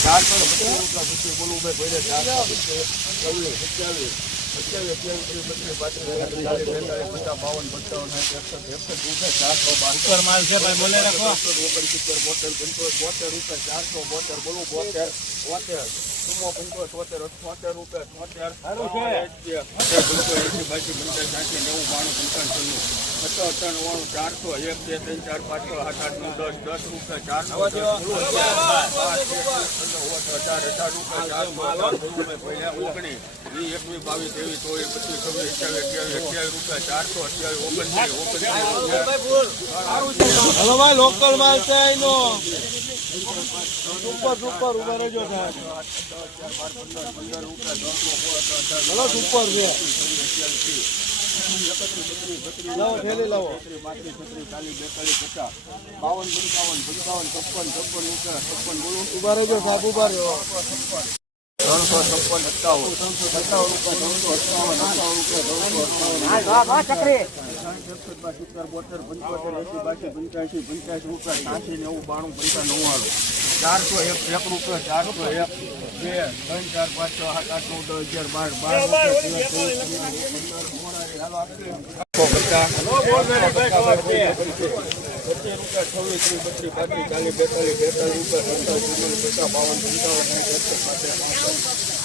ચારસો ને પચીસ રૂપિયા પછી બોલવું ભાઈ ભાઈને સત્યાવીસ સત્યાવીસ અઠ્યાવીસ ત્રીસ બત્રીસ પાંત્રીસ ચાલીસ બેતાલીસ પચાસ બાવન પંચાવન ચારસો બાર માલ છે ભાઈ બોલે રાખો ઓગણસિત્તેર બોતેર પંચોતેર બોતેર રૂપિયા ચારસો બોતેર બોલું બોતેર બોતેર ચુમ્મો પંચો છોતેર છોતેર રૂપિયા છોતેર બાસી પંચાસ સાઠી ચારસો એક બે ત્રણ ચાર પાંચ આઠ આઠ નવ દસ દસ રૂપિયા ચારસો અઢાર અઢાર રૂપિયા ઓગણીસ વીસ એકવીસ બાવીસ ત્રેવીસ ચોવીસ પચીસ છવ્વીસ અઠ્યાવીસ અઠ્યાવીસ અઠ્યાવીસ રૂપિયા ચારસો અઠ્યાવીસ ઓગણત્રીસ ઓગણત્રીસ લોકલ માલ છે એનો સુપર સુપર ઊભા રહેજો સાહેબ. સુપર છે. લાવો થેલી લાવો. બાવન પંચાવન પંચાવન છપ્પન છપ્પન રૂપિયા છપ્પન બોલો ઊભા રહેજો સાહેબ ઊભા રહ્યો ત્રણસો છપ્પન સત્તાવન. સત્તાવન રૂપિયા ત્રણસો અઠાવન અઠાવન રૂપિયા ત્રણસો સિત્તેર બોતેર પંચોતેર એસી બાસી પંચ્યાસી પંચ્યાસી રૂપિયા છ્યાસી નેવું બાણું પંચા નવ્વાણું ચારસો એક એક રૂપિયા ચારસો એક બે ત્રણ ચાર પાંચ છ સાત આઠ નવ દસ અગિયાર બાર બાર રૂપિયા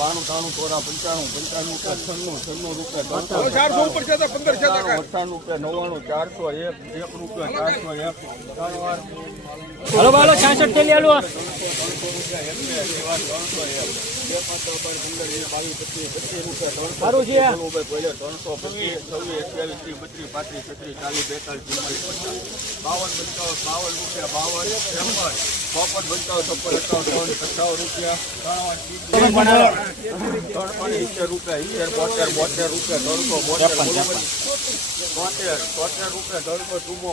બાણું ત્રાણું ચોરા પંચાણું પંચાણું રૂપિયા છન્નું છન્નું રૂપિયા ઉપર છે પંદર છે અઠાણું રૂપિયા નવ્વાણું ચારસો એક એક રૂપિયા ચારસો એક ત્રણ હલો બાલો 66 થેલી આલો સારું છે ત્રણસો પચીસ છવ્વીસ અઠ્યાવીસ ત્રીસ બત્રીસ પાંત્રીસ છત્રીસ ચાલીસ બેતાલીસ ચુમ્માલીસ પચાસ બાવન પંચાવન બાવન રૂપિયા બાવન ત્રેપન ચોપન પંચાવન છપ્પન અઠાવન પચાવન રૂપિયા ત્રણ પણ સિત્તેર રૂપિયા બોતેર રૂપિયા ત્રણસો બોતેર.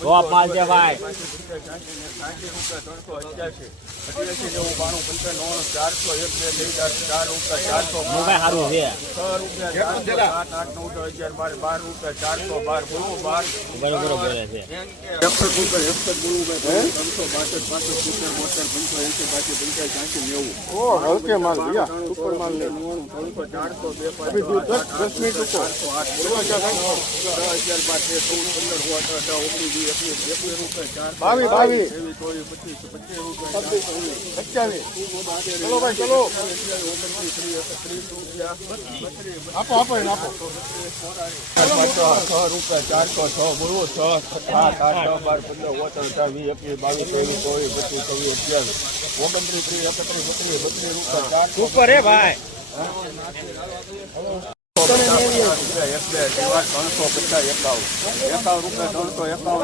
તો પાલ ભાઈ ચારસો ભાઈ સારું છે છ રૂપિયા ચારસો સાત આઠ અગિયાર બાર બાર રૂપિયા ચારસો બાર બોલો બાર બરોબર બોલે છે પંચાસી ચારસો બે પાંચ દસ ચારસો આઠ ચૌદ પંદર ઓગણીસ વીસ એકવીસ એકવીસ રૂપિયા ચાર બાવીસ, બાવીસ. ત્રેવીસ ચોવીસ પચીસ પચીસ રૂપિયા સત્યાવીસ ચલો ભાઈ ચલો. ઓગણત્રીસ ત્રીસ ત્રીસ રૂપિયા આપો. આપો આપો છ રૂપિયા ચારસો છ બોલવો છ આઠ છ બાર પંદર ઓતર અઢાર વીસ એકવીસ બાવીસ ત્રેવીસ ચોવીસ પચીસ છવ્વીસ અગિયાર ઓગણત્રીસ ત્રીસ એકત્રીસ બત્રીસ બત્રીસ રૂપિયા ચારસો. ઉપર હે ભાઈ. ત્રણસો પચાસ એકાવન એકાવન રૂપિયા ત્રણસો એકાવન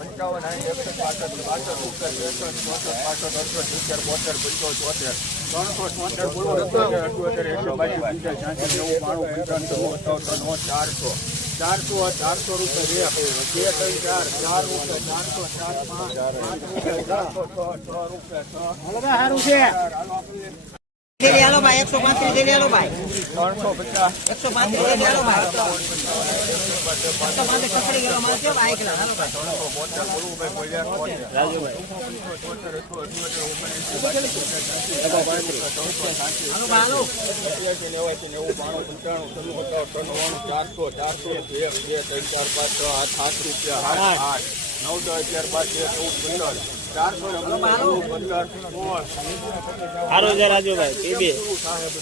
પંચાવન એકસઠ પાસઠ પાસઠ રૂપિયા ત્રેસઠ ચોસઠ પાસઠ સિત્તેર બોતેર પંચોતેર ચોતેર ત્રણસો છોતેર બોલો અઠ્યોતેર એસી બાસી પંચાસ છ્યાસી નેવું પંચાવન છન્નું ત્રણ ચારસો ચારસો ચારસો રૂપિયા બે બે ત્રણ ચાર ચાર રૂપિયા ચારસો ચાર પાંચ પાંચ રૂપિયા ચારસો છ છ રૂપિયા છ સારું છે દેલી હાલો ભાઈ, એકસો પાંત્રીસ દેલી હાલો ભાઈ. એકસો પાંત્રીસ ચારસો ચારસો એક બે, ત્રણ, ચાર, પાંચ, છ આઠ સાત રૂપિયા આઠ આઠ, નવ, દસ, અગિયાર, બાર, તેર, ચૌદ, પંદર. સોળ છે રાજુભાઈ પીબી સાહેબ